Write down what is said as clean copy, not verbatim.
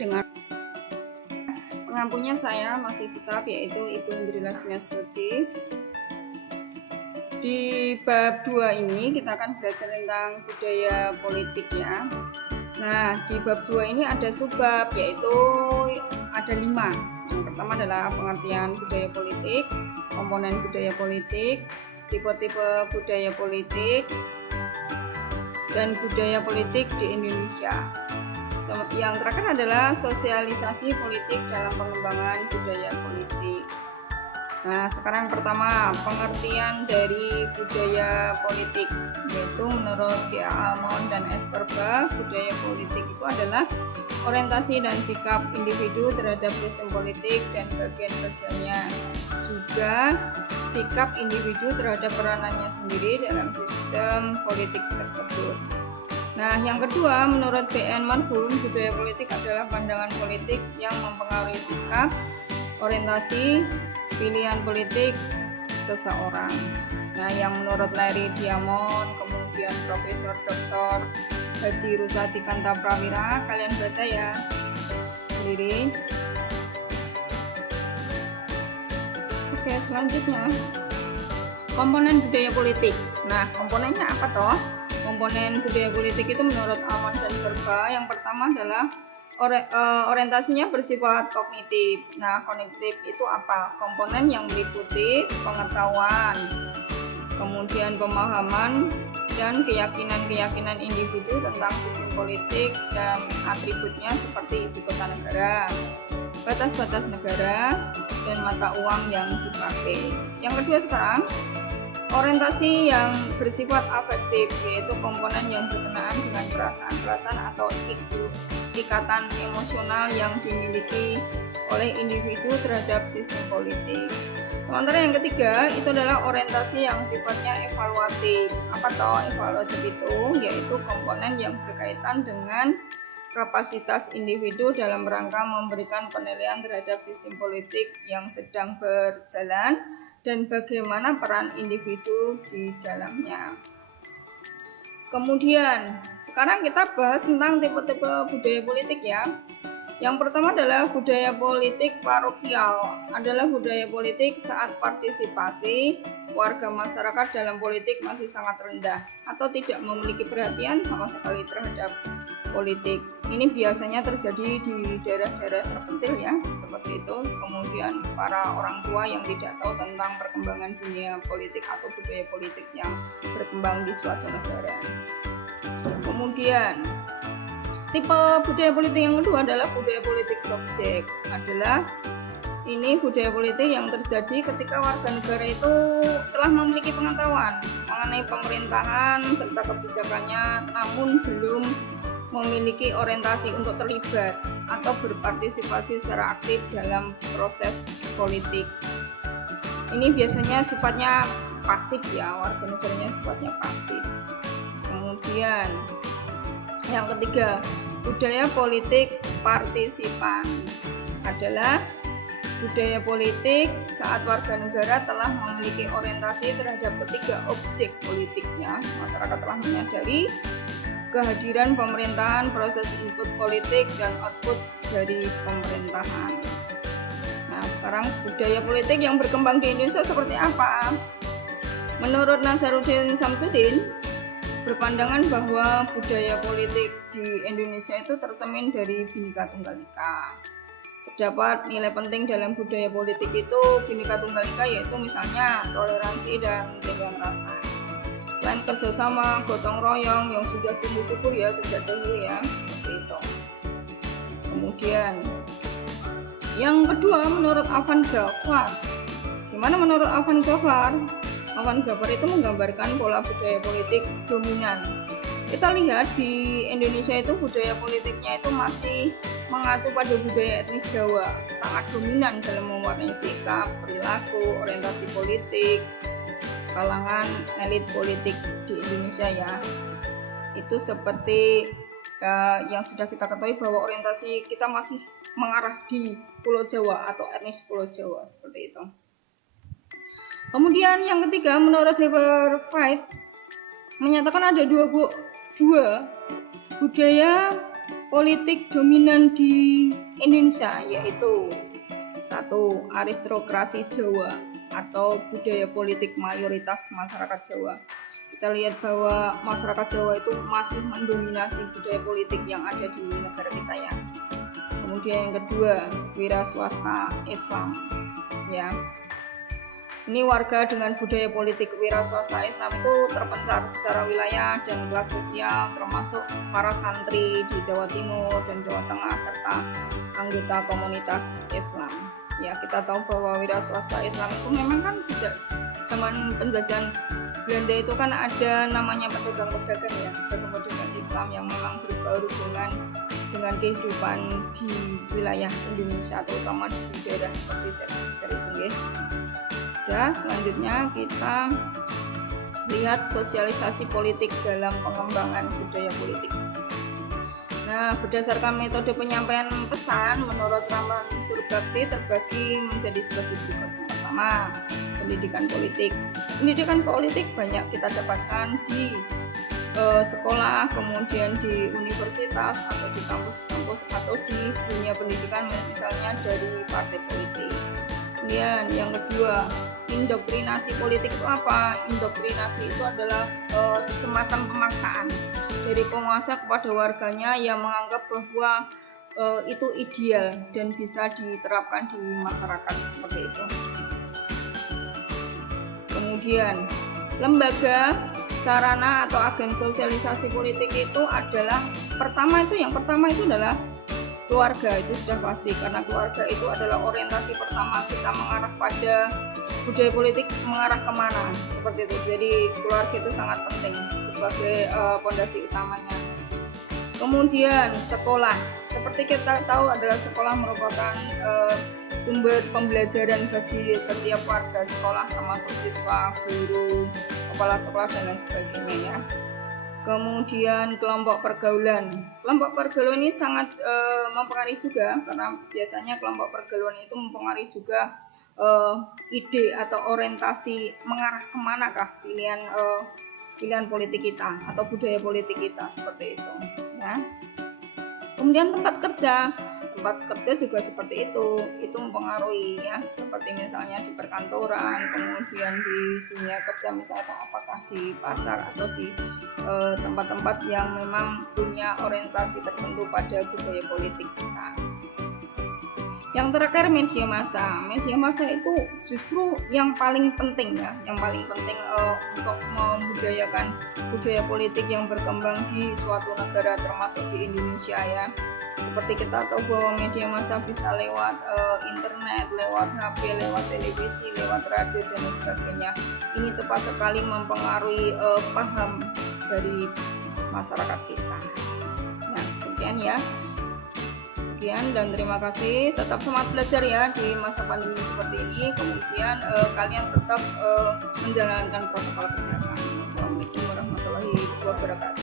dengan pengampunya saya masih tetap yaitu Ibu Indri Lasmiastuti. Di bab 2 ini kita akan belajar tentang budaya politik ya. Nah, di bab 2 ini ada subbab yaitu ada 5. Yang pertama adalah pengertian budaya politik, komponen budaya politik, tipe-tipe budaya politik, dan budaya politik di Indonesia. Yang terakhir adalah sosialisasi politik dalam pengembangan budaya politik. Nah, sekarang pertama pengertian dari budaya politik, yaitu menurut G.A. Almond dan S. Verba, budaya politik itu adalah orientasi dan sikap individu terhadap sistem politik dan bagian-bagiannya, juga sikap individu terhadap peranannya sendiri dalam sistem politik tersebut. Nah, yang kedua, menurut B.N. Marbun, budaya politik adalah pandangan politik yang mempengaruhi sikap, orientasi, pilihan politik seseorang. Nah, yang menurut Larry Diamond, kemudian Profesor Dr. Haji Rusadi Kanta Prawira, kalian baca ya sendiri. Oke, selanjutnya komponen budaya politik. Nah, komponennya apa toh? Komponen budaya politik itu menurut Almond dan Verba, yang pertama adalah orientasinya bersifat kognitif. Nah, kognitif itu apa? Komponen yang meliputi pengetahuan, kemudian pemahaman dan keyakinan-keyakinan individu tentang sistem politik dan atributnya seperti ibu kota negara, batas-batas negara, dan mata uang yang dipakai. Yang kedua sekarang, orientasi yang bersifat afektif, yaitu komponen yang berkenaan dengan perasaan-perasaan atau ikatan emosional yang dimiliki oleh individu terhadap sistem politik. Sementara yang ketiga itu adalah orientasi yang sifatnya evaluatif. Apa toh evaluatif itu? Yaitu komponen yang berkaitan dengan kapasitas individu dalam rangka memberikan penilaian terhadap sistem politik yang sedang berjalan dan bagaimana peran individu di dalamnya. Kemudian, sekarang kita bahas tentang tipe-tipe budaya politik ya. Yang pertama adalah budaya politik parokial. Adalah budaya politik saat partisipasi warga masyarakat dalam politik masih sangat rendah atau tidak memiliki perhatian sama sekali terhadap politik. Ini biasanya terjadi di daerah-daerah terpencil ya, seperti itu. Kemudian para orang tua yang tidak tahu tentang perkembangan dunia politik atau budaya politik yang berkembang di suatu negara. Kemudian tipe budaya politik yang kedua adalah budaya politik subjek. Ini budaya politik yang terjadi ketika warga negara itu telah memiliki pengetahuan mengenai pemerintahan serta kebijakannya, namun belum memiliki orientasi untuk terlibat atau berpartisipasi secara aktif dalam proses politik. Ini biasanya sifatnya pasif ya, warga negaranya sifatnya pasif. Kemudian yang ketiga, budaya politik partisipan adalah budaya politik saat warga negara telah memiliki orientasi terhadap ketiga objek politiknya. Masyarakat telah menyadari kehadiran pemerintahan, proses input politik, dan output dari pemerintahan. Nah, sekarang budaya politik yang berkembang di Indonesia seperti apa? Menurut Nasaruddin Samsudin, berpandangan bahwa budaya politik di Indonesia itu tercermin dari Bhinneka Tunggal Ika. Terdapat nilai penting dalam budaya politik itu Bhinneka Tunggal Ika, yaitu misalnya toleransi dan tenggang rasa. Selain kerjasama, gotong royong yang sudah tumbuh subur ya sejak dahulu ya, seperti itu. Kemudian yang kedua menurut Avan Gafar. Gimana menurut Avan Gafar? Avan Gafar itu menggambarkan pola budaya politik dominan. Kita lihat di Indonesia itu budaya politiknya itu masih mengacu pada budaya etnis Jawa, sangat dominan dalam mewarnai sikap, perilaku, orientasi politik kalangan elit politik di Indonesia ya. Itu seperti yang sudah kita ketahui bahwa orientasi kita masih mengarah di Pulau Jawa atau etnis Pulau Jawa seperti itu. Kemudian yang ketiga menurut Heber White menyatakan ada dua budaya politik dominan di Indonesia, yaitu 1. Aristokrasi Jawa atau budaya politik mayoritas masyarakat Jawa. Kita lihat bahwa masyarakat Jawa itu masih mendominasi budaya politik yang ada di negara kita ya. Kemudian yang kedua, wira swasta Islam ya. Ini warga dengan budaya politik wira swasta Islam itu terpencar secara wilayah dan kelas sosial, termasuk para santri di Jawa Timur dan Jawa Tengah serta anggota komunitas Islam. Ya, kita tahu bahwa wira swasta Islam itu memang kan sejak zaman penjajahan Belanda itu kan ada namanya pedagang-pedagang ya, pedagang-pedagang Islam yang memang berhubungan dengan kehidupan di wilayah Indonesia, terutama di daerah pesisir itu ya. Dan selanjutnya kita lihat sosialisasi politik dalam pengembangan budaya politik. Nah, berdasarkan metode penyampaian pesan menurut Raman Surbakti terbagi menjadi sebagai berikut. Pertama, pendidikan politik. Pendidikan politik banyak kita dapatkan di sekolah, kemudian di universitas atau di kampus-kampus atau di dunia pendidikan misalnya dari partai politik. Kemudian yang kedua, indoktrinasi politik itu apa? Indoktrinasi itu adalah semacam pemaksaan dari penguasa kepada warganya yang menganggap bahwa itu ideal dan bisa diterapkan di masyarakat seperti itu. Kemudian lembaga, sarana atau agen sosialisasi politik itu adalah yang pertama itu adalah keluarga, itu sudah pasti karena keluarga itu adalah orientasi pertama kita mengarah pada budaya politik mengarah kemana seperti itu. Jadi keluarga itu sangat penting sebagai pondasi utamanya. Kemudian sekolah, seperti kita tahu adalah sekolah merupakan sumber pembelajaran bagi setiap warga sekolah termasuk siswa, guru, kepala sekolah dan lain sebagainya ya. Kemudian kelompok pergaulan ini sangat mempengaruhi juga karena biasanya kelompok pergaulan itu mempengaruhi juga ide atau orientasi mengarah kemanakah pilihan politik kita atau budaya politik kita seperti itu ya. Kemudian tempat kerja juga seperti itu mempengaruhi ya, seperti misalnya di perkantoran, kemudian di dunia kerja misalkan apakah di pasar atau di tempat-tempat yang memang punya orientasi tertentu pada budaya politik kita. Yang terakhir media massa itu justru yang paling penting ya, untuk membudayakan budaya politik yang berkembang di suatu negara termasuk di Indonesia ya. Seperti kita tahu bahwa media massa bisa lewat internet, lewat HP, lewat televisi, lewat radio dan lain sebagainya. Ini cepat sekali mempengaruhi paham dari masyarakat kita. Nah, sekian ya. Sekian dan terima kasih. Tetap semangat belajar ya di masa pandemi seperti ini. Kemudian kalian tetap menjalankan protokol kesehatan. Assalamualaikum warahmatullahi wabarakatuh.